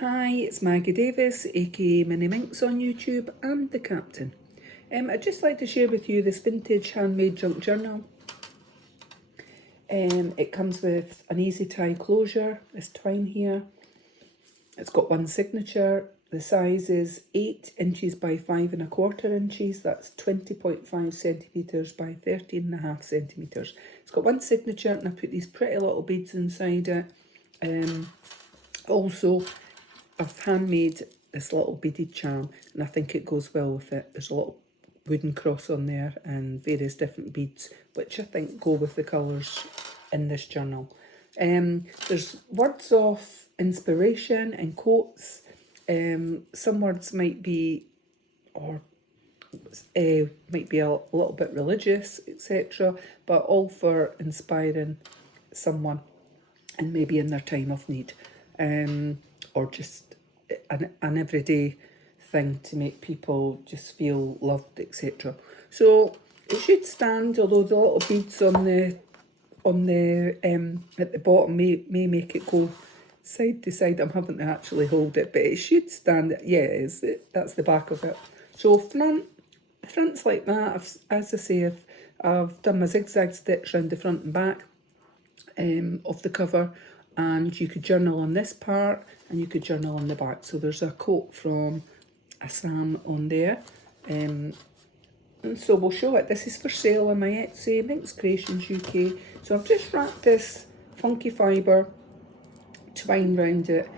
Hi, it's Maggie Davis, aka Mini Minx on YouTube and the Captain. I'd just like to share with you this vintage handmade junk journal. It comes with an easy tie closure, this twine here. It's got one signature. The size is 8 inches by 5¼ inches. That's 20.5 centimetres by 13.5 centimetres. It's got one signature and I put these pretty little beads inside it. Also, I've handmade this little beaded charm and I think it goes well with it. There's a little wooden cross on there and various different beads which I think go with the colours in this journal. There's words of inspiration and quotes. Some words might be might be a little bit religious, etc., but all for inspiring someone and maybe in their time of need, or just an everyday thing to make people just feel loved, etc. So it should stand, although the little beads on the at the bottom may make it go side to side. I'm having to actually hold it, but it should stand. Yeah, it is. That's the back of it. So front's like that. As I say, I've done my zigzag stitch around the front and back of the cover, and you could journal on this part and you could journal on the back. So there's a quote from a Sam on there, and so we'll show it. This is for sale on my Etsy, MinxCreationsUK. So I've just wrapped this funky fibre twine round it.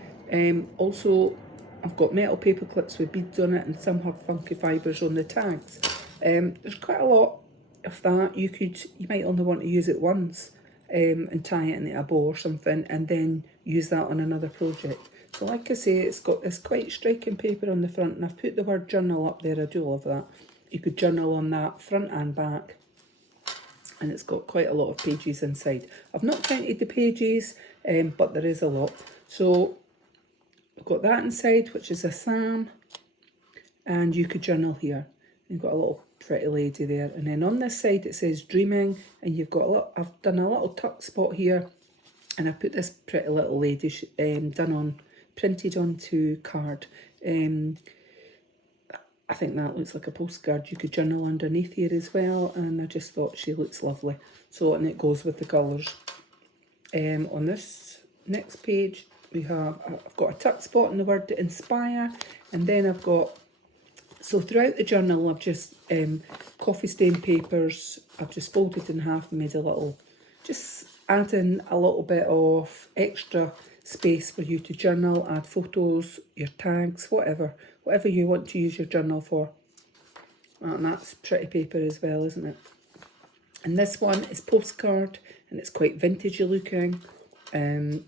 Also, I've got metal paper clips with beads on it, and some have funky fibres on the tags. There's quite a lot of that. You might only want to use it once and tie it in a bow or something, and then use that on another project. So like I say, it's got this quite striking paper on the front, and I've put the word journal up there. I do love that. You could journal on that front and back, and it's got quite a lot of pages inside. I've not counted the pages, but there is a lot. So I've got that inside, which is a Sam, and you could journal here. You've got a little pretty lady there, and then on this side it says dreaming, and you've got I've done a little tuck spot here, and I've put this pretty little lady printed onto card. I think that looks like a postcard. You could journal underneath here as well, and I just thought she looks lovely. So, and it goes with the colours. On this next page, I've got a tuck spot in the word inspire, and then I've got, so throughout the journal, I've just coffee stain papers, I've just folded in half and made a little, just adding a little bit of extra space for you to journal, add photos, your tags, whatever you want to use your journal for. And that's pretty paper as well, isn't it? And this one is postcard, and it's quite vintagey looking. And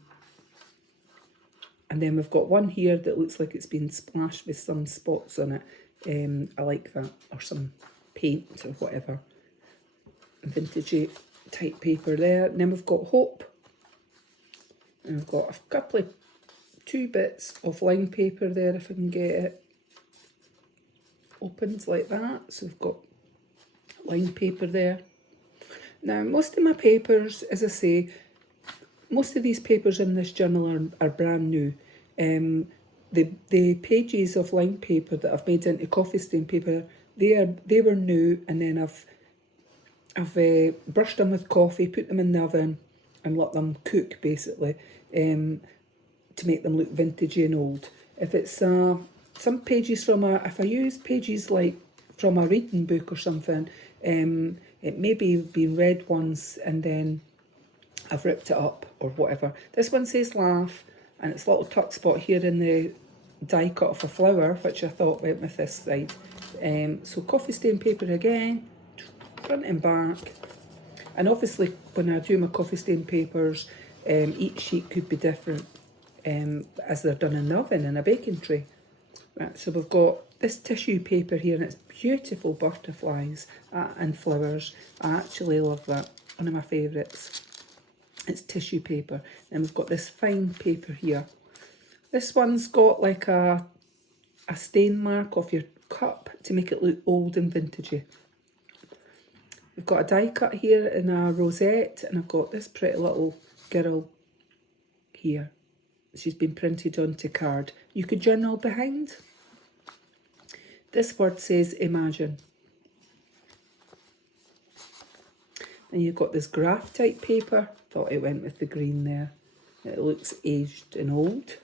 then we've got one here that looks like it's been splashed with some spots on it. I like that, or some paint or whatever. Vintagey type paper there. And then we've got hope. And I've got two bits of line paper there, if I can get it. Opens like that, so we've got line paper there. Now, most of my papers, as I say, most of these papers in this journal are brand new. The pages of line paper that I've made into coffee stain paper, they were new, and then I've brushed them with coffee, put them in the oven, and let them cook basically, to make them look vintagey and old. If it's some pages if I use pages like from a reading book or something, it may be been read once and then I've ripped it up or whatever. This one says laugh, and it's a little tuck spot here in the die cut of a flower, which I thought went with this side. So coffee stain paper again, front and back. And obviously when I do my coffee stain papers, each sheet could be different as they're done in the oven in a baking tray. Right, so we've got this tissue paper here, and it's beautiful butterflies and flowers. I actually love that, one of my favourites. It's tissue paper. And we've got this fine paper here. This one's got like a stain mark of your cup to make it look old and vintagey. We've got a die cut here in a rosette, and I've got this pretty little girl here. she's been printed onto card. You could journal behind. This word says imagine. And you've got this graph type paper. Thought it went with the green there. It looks aged and old.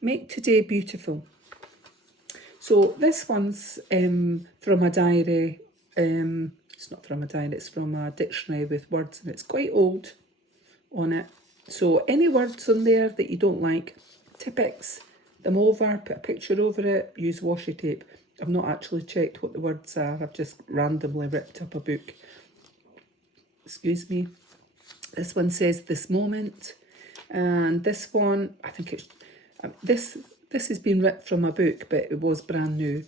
Make today beautiful. So this one's from a diary. It's not from a diary, it's from a dictionary with words, and it's quite old on it. So any words on there that you don't like, Tipp-Ex them over, put a picture over it, use washi tape. I've not actually checked what the words are, I've just randomly ripped up a book. Excuse me. This one says this moment, and this one, I think it's, this has been ripped from a book, but it was brand new.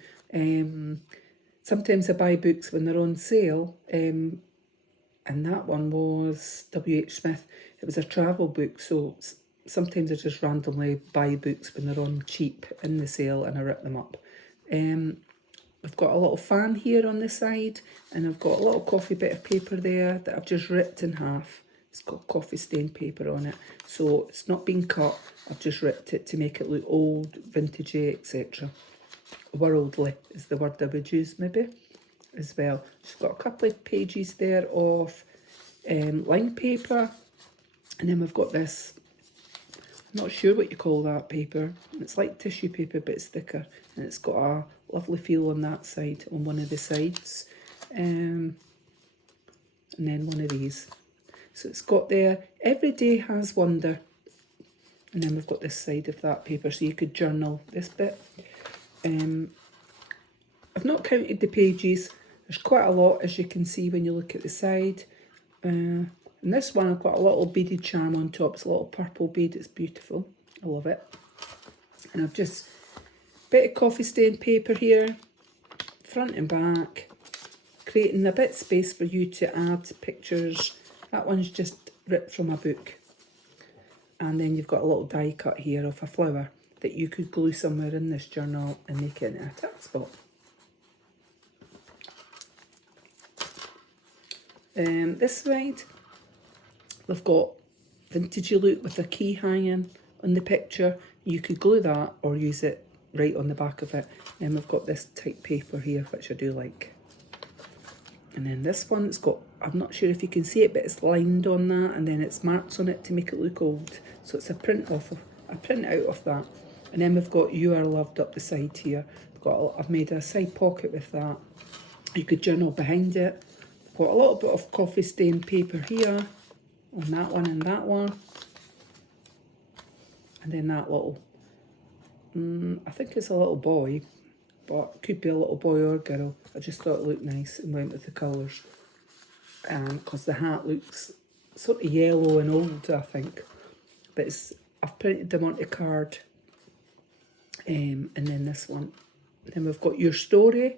Sometimes I buy books when they're on sale, and that one was W.H. Smith. It was a travel book, so sometimes I just randomly buy books when they're on cheap in the sale and I rip them up. I've got a little fan here on the side, and I've got a little coffee bit of paper there that I've just ripped in half. It's got coffee stained paper on it, so it's not been cut. I've just ripped it to make it look old, vintagey, etc. Worldly is the word I would use maybe as well. She's got a couple of pages there of line paper, and then we've got this, I'm not sure what you call that paper. It's like tissue paper but it's thicker, and it's got a lovely feel on that side, on one of the sides, and then one of these. So it's got there, every day has wonder, and then we've got this side of that paper, so you could journal this bit. I've not counted the pages, there's quite a lot as you can see when you look at the side. And this one I've got a little beaded charm on top, it's a little purple bead, it's beautiful, I love it. And I've just, bit of coffee stained paper here, front and back, creating a bit of space for you to add pictures. That one's just ripped from a book. And then you've got a little die cut here of a flower that you could glue somewhere in this journal and make it into a tuck spot. This side, we've got vintagey look with a key hanging on the picture. You could glue that or use it right on the back of it. Then we've got this type paper here, which I do like. And then this one, it's got, I'm not sure if you can see it, but it's lined on that, and then it's marks on it to make it look old. So it's a print out of that. And then we've got You Are Loved up the side here. I've made a side pocket with that. You could journal behind it. I've got a little bit of coffee stained paper here on that one and that one. And then that little, I think it's a little boy, but it could be a little boy or girl. I just thought it looked nice and went with the colours. Because the hat looks sort of yellow and old, I think. But I've printed them onto card. And then this one. Then we've got Your Story.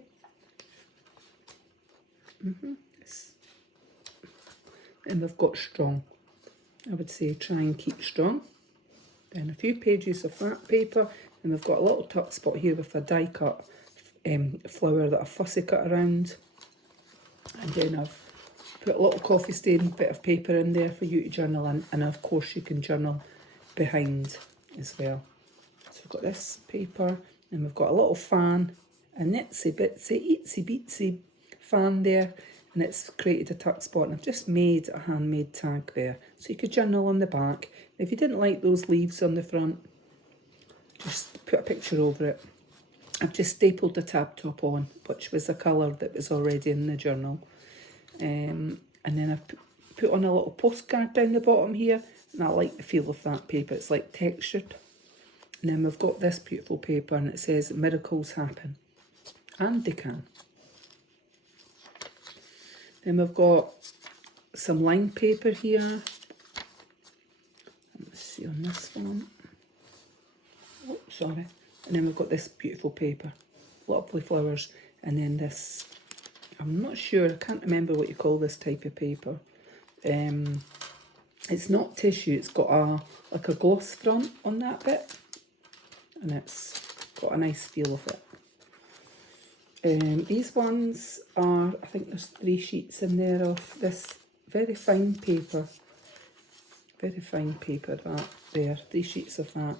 And we've got Strong. I would say try and keep strong. Then a few pages of that paper. And we've got a little tuck spot here with a die cut flower that I've fussy cut around. And then I've put a little coffee stained bit of paper in there for you to journal in. And of course you can journal behind as well. So we've got this paper, and we've got a little fan, a itsy bitsy fan there, and it's created a tuck spot, and I've just made a handmade tag there. So you could journal on the back. If you didn't like those leaves on the front, just put a picture over it. I've just stapled the tab top on, which was a colour that was already in the journal. And then I've put on a little postcard down the bottom here, and I like the feel of that paper, it's like textured. And then we've got this beautiful paper, and it says miracles happen, and they can. Then we've got some line paper here. Let's see on this one. Oh, sorry. And then we've got this beautiful paper, lovely flowers. And then this, I'm not sure, I can't remember what you call this type of paper. It's not tissue, it's got like a gloss front on that bit. And it's got a nice feel of it. These ones are, I think there's 3 sheets in there of this very fine paper. Very fine paper, that there, 3 sheets of that.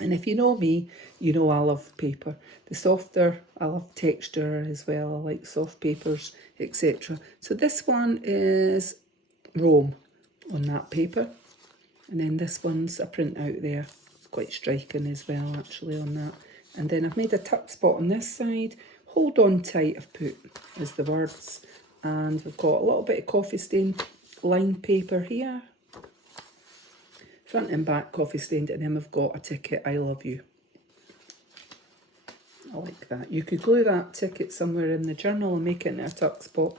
And if you know me, you know I love paper. The softer, I love texture as well. I like soft papers, etc. So this one is Rome on that paper. And then this one's a print out there. It's quite striking as well, actually, on that. And then I've made a tuck spot on this side. Hold on tight, I've put, as the words. And we've got a little bit of coffee stain lined paper here. Front and back coffee stained, and then we've got a ticket, I love you. I like that. You could glue that ticket somewhere in the journal and make it into a tuck spot.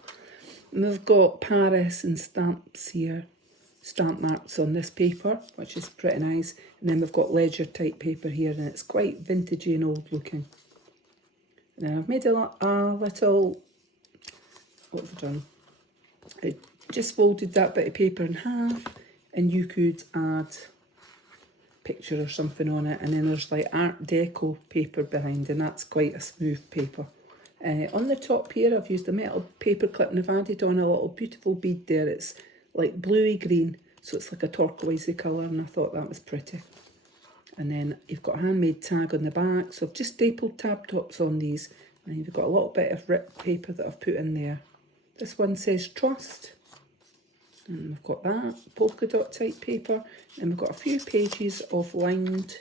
And we've got Paris and stamps here, stamp marks on this paper, which is pretty nice. And then we've got ledger type paper here, and it's quite vintagey and old looking. And then I've made a little, what have I done? I just folded that bit of paper in half, and you could add picture or something on it, and then there's like Art Deco paper behind, and that's quite a smooth paper. On the top here I've used a metal paper clip, and I've added on a little beautiful bead there. It's like bluey green, so it's like a turquoisey colour, and I thought that was pretty. And then you've got a handmade tag on the back, so I've just stapled tab tops on these, and you've got a little bit of ripped paper that I've put in there. This one says Trust. And we've got that, polka dot type paper, and we've got a few pages of lined.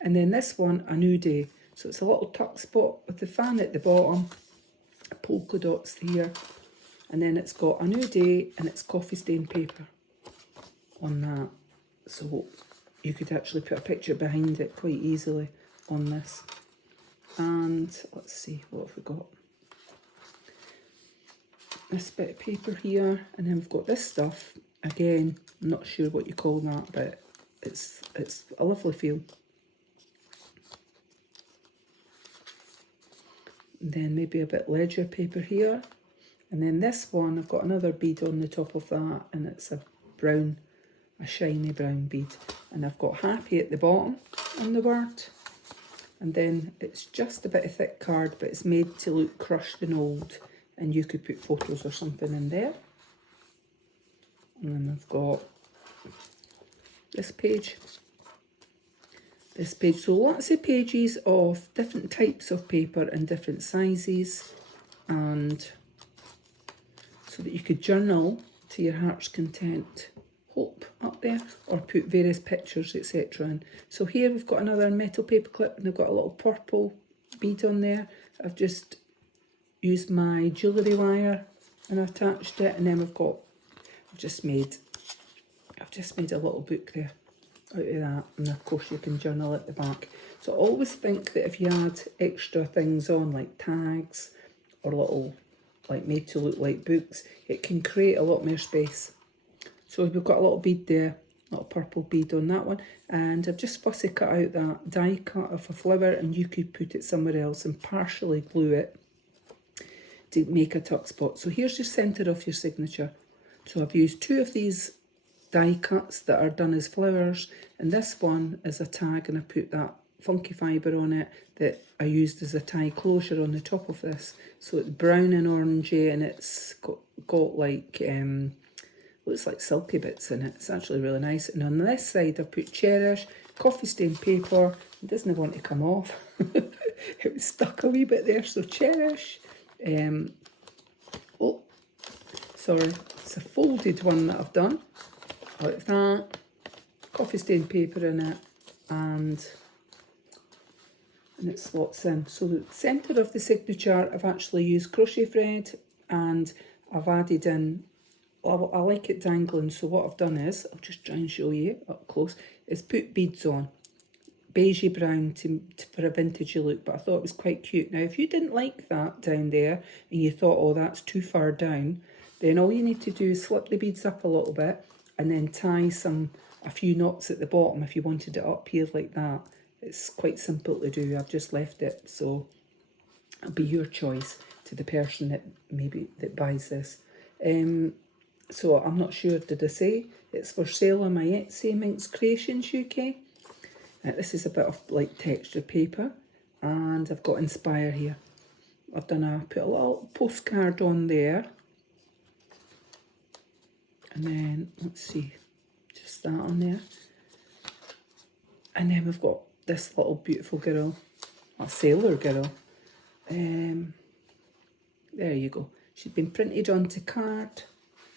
And then this one, A New Day. So it's a little tuck spot with the fan at the bottom, polka dots here, and then it's got A New Day, and it's coffee stain paper on that. So you could actually put a picture behind it quite easily on this. And let's see, what have we got? This bit of paper here, and then we've got this stuff. Again, I'm not sure what you call that, but it's a lovely feel. And then maybe a bit ledger paper here. And then this one, I've got another bead on the top of that, and it's a brown, a shiny brown bead. And I've got happy at the bottom on the word. And then it's just a bit of thick card, but it's made to look crushed and old. And you could put photos or something in there. And then I've got this page. This page. So lots of pages of different types of paper and different sizes. And so that you could journal to your heart's content. Hope up there. Or put various pictures, etc. And so here we've got another metal paper clip, and I've got a little purple bead on there. I've just used my jewellery wire and attached it, and then I've just made a little book there out of that, and of course you can journal at the back. So I always think that if you add extra things on, like tags or little like made to look like books, it can create a lot more space. So we've got a little bead there, a little purple bead on that one, and I've just fussy cut out that die cut of a flower, and you could put it somewhere else and partially glue it to make a tuck spot. So here's your centre of your signature. So I've used 2 of these die cuts that are done as flowers, and this one is a tag, and I put that funky fibre on it that I used as a tie closure on the top of this. So it's brown and orangey, and it's got like, looks like silky bits in it. It's actually really nice. And on this side I've put Cherish, coffee stain paper. It doesn't want to come off. It was stuck a wee bit there, so Cherish. Oh, sorry, it's a folded one that I've done, like that, coffee stain paper in it, and it slots in. So the centre of the signature, I've actually used crochet thread, and I've added in, I like it dangling, so what I've done is, I'll just try and show you up close, is put beads on. Beigey brown for a vintagey look, but I thought it was quite cute. Now, if you didn't like that down there and you thought, oh, that's too far down, then all you need to do is slip the beads up a little bit and then tie a few knots at the bottom if you wanted it up here like that. It's quite simple to do. I've just left it, so it'll be your choice to the person that buys this. So I'm not sure, did I say? It's for sale on my Etsy, MinxCreationsUK. This is a bit of like texture paper, and I've got Inspire here. I've put a little postcard on there, and then let's see, just that on there. And then we've got this little beautiful girl, a sailor girl. There you go. She's been printed onto card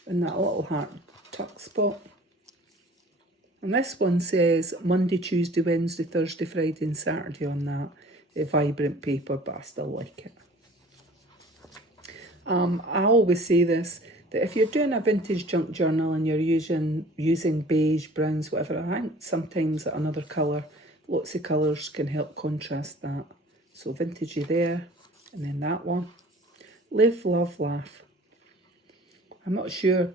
in that little heart tuck spot. And this one says Monday, Tuesday, Wednesday, Thursday, Friday and Saturday on that. A vibrant paper, but I still like it. I always say this, that if you're doing a vintage junk journal and you're using beige, browns, whatever, I think sometimes another colour, lots of colours can help contrast that. So vintagey there, and then that one. Live, love, laugh. I'm not sure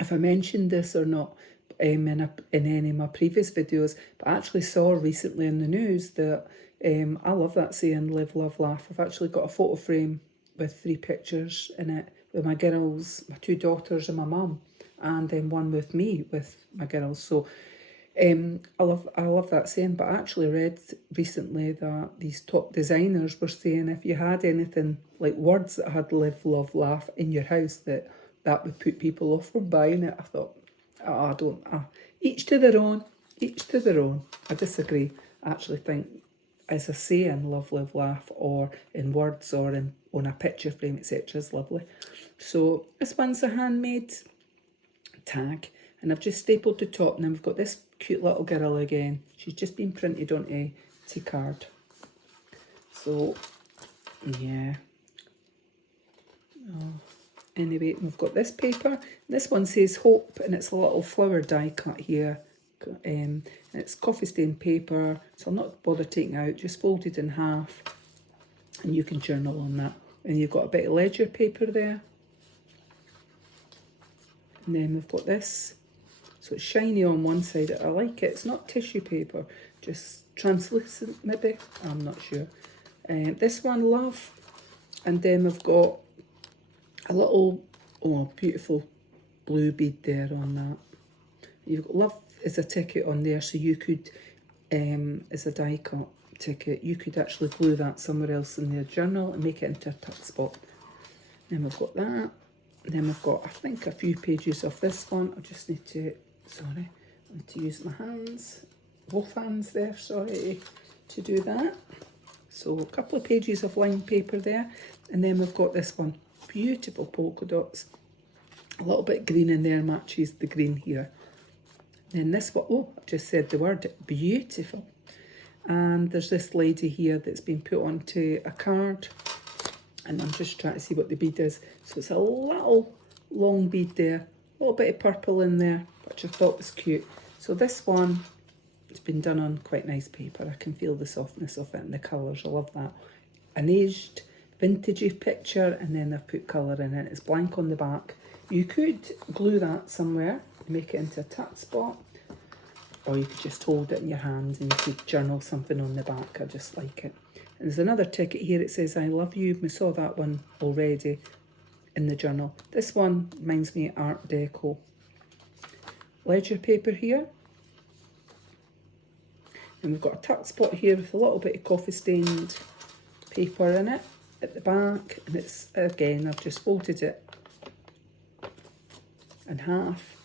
if I mentioned this or not in any of my previous videos, but I actually saw recently in the news that I love that saying, live, love, laugh. I've actually got a photo frame with 3 pictures in it with my girls, my 2 daughters and my mum, and then one with me with my girls. So I love that saying, but I actually read recently that these top designers were saying if you had anything like words that had live, love, laugh in your house, that would put people off from buying it. I thought, each to their own, each to their own. I disagree. I actually think as a saying, love, live, laugh, or in words or on a picture frame, etc. is lovely. So this one's a handmade tag, and I've just stapled the top, and then we've got this cute little girl again. She's just been printed onto card. So yeah. Anyway, we've got this paper. This one says Hope, and it's a little flower die cut here. And it's coffee stained paper, so I'll not bother taking it out, just folded in half, and you can journal on that. And you've got a bit of ledger paper there. And then we've got this. So it's shiny on one side. I like it. It's not tissue paper, just translucent maybe. I'm not sure. This one, love. And then we've got a little, beautiful blue bead there on that. You've got love is a ticket on there, so you could, as a die cut ticket, you could actually glue that somewhere else in your journal and make it into a tuck spot. Then we've got that. Then we've got, I think, a few pages of this one. I just need to, I need to use my hands, both hands there, to do that. So a couple of pages of lined paper there. And then we've got this one, beautiful polka dots. A little bit green in there matches the green here. Then this one, I just said the word, beautiful. And there's this lady here that's been put onto a card. And I'm just trying to see what the bead is. So it's a little long bead there, a little bit of purple in there, which I thought was cute. So this one, it's been done on quite nice paper. I can feel the softness of it and the colours. I love that. An aged, vintagey picture, and then I've put colour in it. It's blank on the back. You could glue that somewhere, make it into a tuck spot, or you could just hold it in your hand and you could journal something on the back. I just like it. And there's another ticket here. It says, I love you. We saw that one already in the journal. This one reminds me of Art Deco. Ledger paper here. And we've got a tuck spot here with a little bit of coffee stained paper in it at the back. And it's, again, I've just folded it in half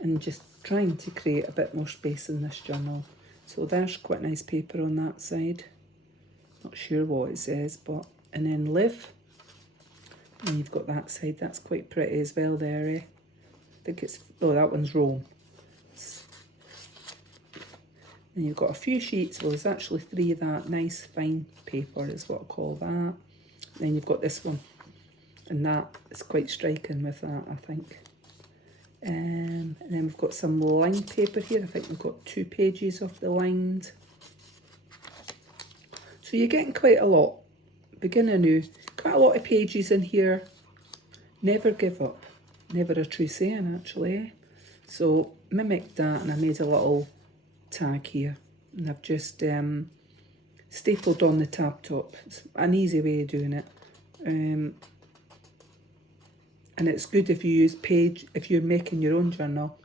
and just trying to create a bit more space in this journal. So there's quite nice paper on that side. Not sure what it says, but, and then live. And you've got that side, that's quite pretty as well there, eh? I think it's, oh, that one's Rome. And you've got a few sheets, well, there's actually 3 of that nice fine paper is what I call that. Then you've got this one, and that is quite striking with that, I think. And then we've got some lined paper here. I think we've got 2 pages of the lined. So you're getting quite a lot. Beginner new. Quite a lot of pages in here. Never give up. Never a true saying, actually. Eh? So mimicked that, and I made a little tag here. And I've just stapled on the tab top. It's an easy way of doing it. And it's good if you use if you're making your own journal,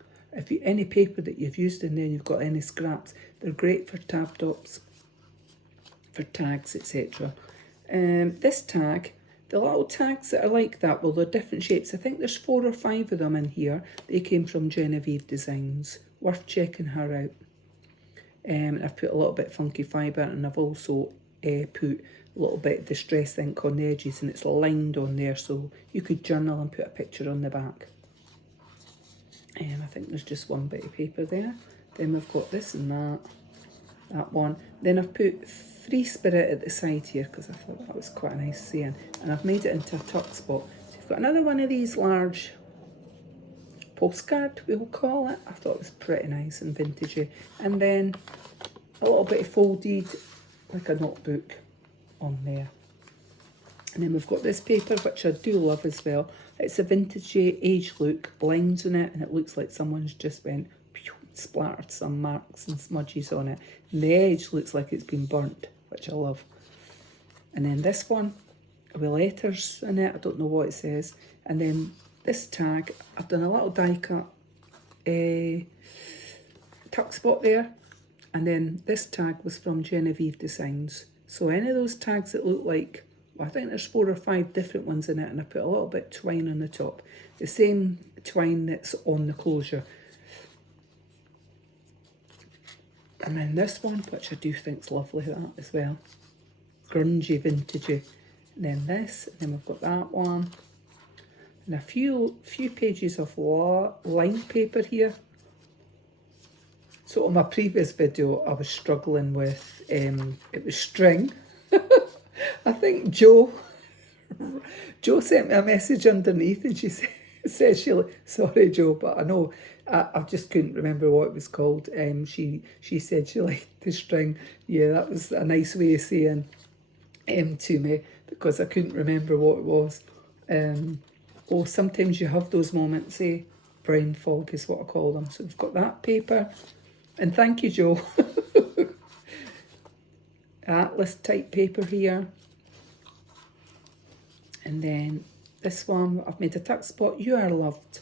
any paper that you've used in there, you've got any scraps, they're great for tab tops, for tags, etc. This tag, the little tags that are like that, well, they're different shapes. I think there's 4 or 5 of them in here. They came from Genevieve Designs. Worth checking her out. And I've put a little bit funky fibre, and I've also put a little bit distress ink on the edges, and it's lined on there, so you could journal and put a picture on the back. And I think there's just one bit of paper there. Then we've got this and that one. Then I've put Free Spirit at the side here because I thought that was quite a nice saying, and I've made it into a tuck spot. So you've got another one of these large postcard, we'll call it. I thought it was pretty nice and vintagey. And then a little bit of folded, like a notebook on there. And then we've got this paper, which I do love as well. It's a vintagey age look, lines in it, and it looks like someone's just went pew, splattered some marks and smudges on it. And the edge looks like it's been burnt, which I love. And then this one with letters in it, I don't know what it says. And then this tag, I've done a little die cut tuck spot there. And then this tag was from Genevieve Designs. So any of those tags that look like, well, I think there's 4 or 5 different ones in it, and I put a little bit of twine on the top. The same twine that's on the closure. And then this one, which I do think's lovely, that as well. Grungy, vintagey. And then this, and then we've got that one. And a few pages of line paper here. So on my previous video, I was struggling with, it was string. I think Jo sent me a message underneath, and she said sorry Jo, but I know I just couldn't remember what it was called. She said she liked the string. Yeah, that was a nice way of saying to me, because I couldn't remember what it was. Or sometimes you have those moments, brain fog is what I call them. So we've got that paper, and thank you Jo. Atlas type paper here. And then this one, I've made a tuck spot. You are loved.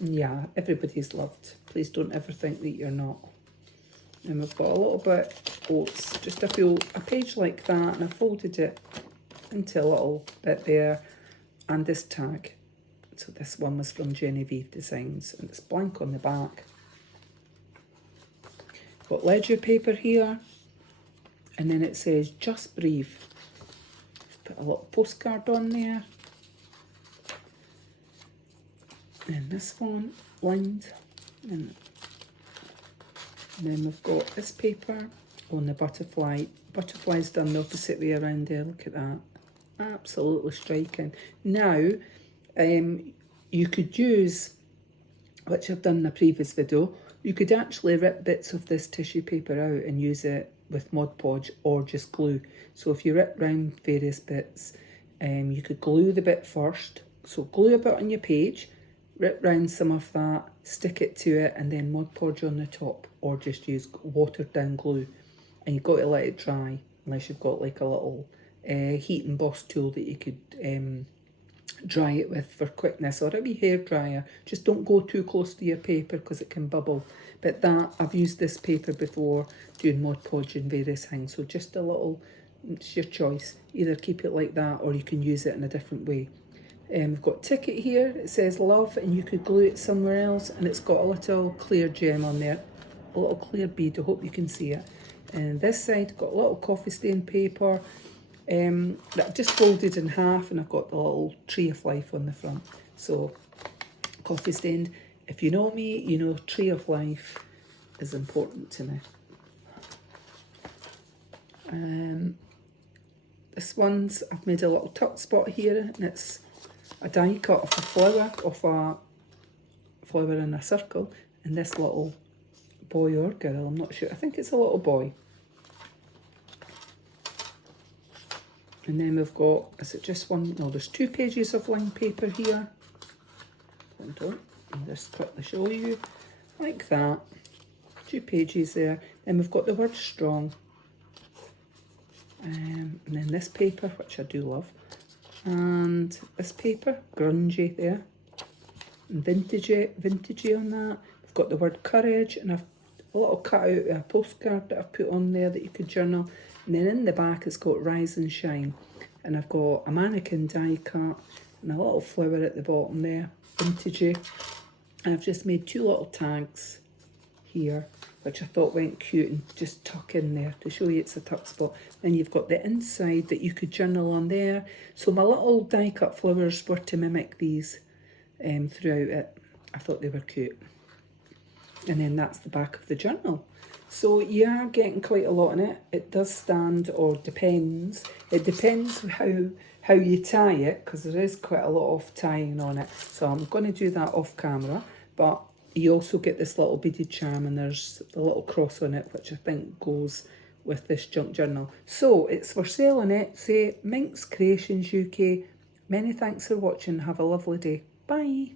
Yeah, everybody's loved. Please don't ever think that you're not. And we've got a little bit of oats, just a page like that, and I folded it into a little bit there. And this tag. So this one was from Genevieve Designs, and it's blank on the back. Got ledger paper here. And then it says, just breathe. Put a little postcard on there. And this one, lined. And then we've got this paper on the butterfly. Butterfly's done the opposite way around there, look at that. Absolutely striking. Now, you could use, which I've done in a previous video, you could actually rip bits of this tissue paper out and use it with Mod Podge or just glue. So if you rip round various bits, you could glue the bit first. So glue a bit on your page, rip round some of that, stick it to it, and then Mod Podge on the top, or just use watered down glue. And you've got to let it dry, unless you've got like a little heat emboss tool that you could dry it with for quickness, or a wee hair dryer. Just don't go too close to your paper because it can bubble. But that, I've used this paper before doing Mod Podge and various things, so just a little, it's your choice. Either keep it like that or you can use it in a different way. We've got ticket here, it says love, and you could glue it somewhere else, and it's got a little clear gem on there, a little clear bead. I hope you can see it. And this side got a little coffee stain paper that I've just folded in half, and I've got the little tree of life on the front. So coffee stained. If you know me, you know tree of life is important to me. This one's, I've made a little tuck spot here, and it's a die cut of a flower in a circle, and this little boy or girl, I'm not sure, I think it's a little boy. And then we've got, is it just one? No, there's 2 pages of lined paper here. Hold on, I'll just quickly show you, like that. 2 pages there. Then we've got the word strong. And then this paper, which I do love. And this paper, grungy there. And vintagey on that. We've got the word courage, and a little cutout of a postcard that I've put on there that you could journal. And then in the back it's got rise and shine. And I've got a mannequin die cut and a little flower at the bottom there, vintagey. And I've just made 2 little tags here. which I thought went cute and just tuck in there to show you it's a tuck spot. Then you've got the inside that you could journal on there. So my little die cut flowers were to mimic these throughout it. I thought they were cute. And then that's the back of the journal. So you are getting quite a lot in it. It does stand, or depends. It depends how you tie it, because there is quite a lot of tying on it. So I'm going to do that off camera. But you also get this little beaded charm, and there's a little cross on it, which I think goes with this junk journal. So it's for sale on Etsy, Minx Creations UK. Many thanks for watching. Have a lovely day. Bye.